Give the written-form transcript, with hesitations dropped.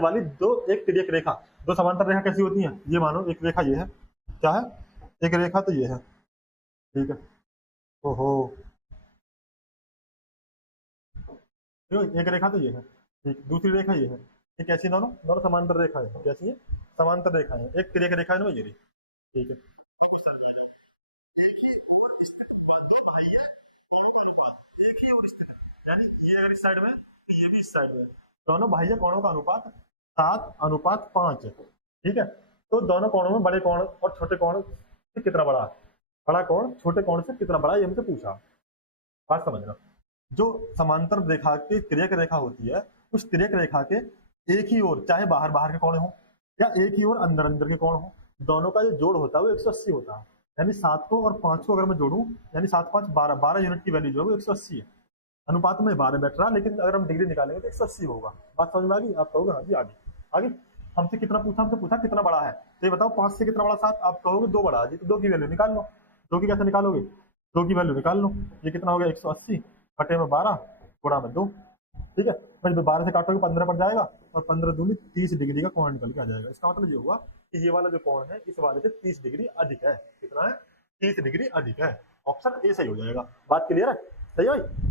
वाली दो एक तिर्यक रेखा, दो समांतर रेखा कैसी होती है, ये मानो एक रेखा ये है, क्या है, एक रेखा तो ये है, ठीक है। ओहो, एक रेखा तो ये है, ठीक, दूसरी रेखा ये है, ये कैसी, दोनों दोनों समांतर रेखा है, कैसी है, समांतर रेखा है, एक तिर्यक रेखा है ना ये रही, ठीक है। एक ही और स्थित बांधे बाह्य कोणों का अनुपात, एक ही और स्थित है, यानी ये अगर इस साइड में है, तो ये भी इस साइड में है। दोनों बाह्य कोणों का अनुपात 7:5 है, ठीक है। तो दोनों कोणों में बड़े कोण और छोटे कोण से कितना बड़ा है, बड़ा कोण छोटे कोण से कितना बड़ा है, ये हमसे पूछा। बात समझना, जो समांतर रेखा की तिर्यक रेखा होती है, उस तिर्यक रेखा के एक ही ओर, चाहे बाहर बाहर के कोण हो या एक ही ओर अंदर अंदर के कोण हो, दोनों का जो जोड़ होता है वो 180 होता है। यानी 7 को और 5 को अगर मैं जोड़ूं, यानी 7×5 = 12, 12 यूनिट की वैल्यू जो है वो 180 है। अनुपात में 12 बैठ रहा, लेकिन अगर हम डिग्री निकालेंगे तो 180 होगा। बात समझ में आ गई, आप कहोगे हाँ जी आगे आगे। हमसे कितना पूछा, हमसे पूछा कितना बड़ा है, तो ये बताओ 5 से कितना बड़ा 7, आप कहोगे 2 बड़ा है जी, तो 2 की वैल्यू निकाल लो। 2 की कैसे निकालोगे, 2 की वैल्यू निकाल लो, ये कितना हो गया 180 बटे में 12 गुणा में 2, ठीक है। बस 12 से काटोगे 15 पड़ जाएगा, और 15 दूनी 30 डिग्री का कोण निकल के आ जाएगा। इसका मतलब ये हुआ कि ये वाला जो कोण है इस वाले से 30 डिग्री अधिक है, कितना है, 30 डिग्री अधिक है। ऑप्शन ए सही हो जाएगा। बात क्लियर है, सही है भाई।